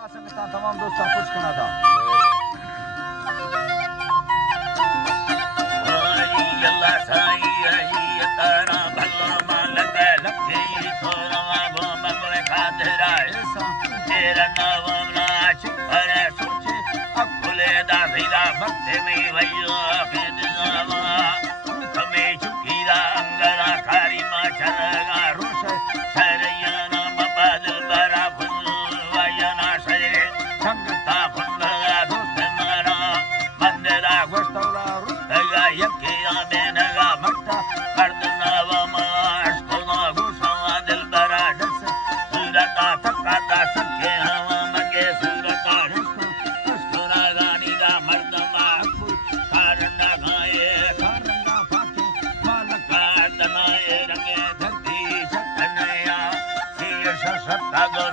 अल्लाह संगत तमाम दोस्तों खुश करना था अल्लाह साईं आई तारा भला मालक लखे थोरा मंगल खादरा ऐसा तेरा नाम नाच पर सोचे अकुले दादा भक्त में वयो फिदवा हमें झुकीरा अंगरा कारी मा चलगा रोश सरया नाम बादल बरा वयना से संगता फंदरा दोस्त मारा मंदरा गोस्तौला रुतगा यके आमेनगा मट्टा करदना वमा अशकोना गोशवा दिल बरा दस सूरता तकाता सके हवा मगे सूरता रस्तो अशकोना गानी गा मर्दमा अकुल कारना गाए कारना फाके मालका तनाए रंगे धरती जतनया शीर्ष सत्ता गो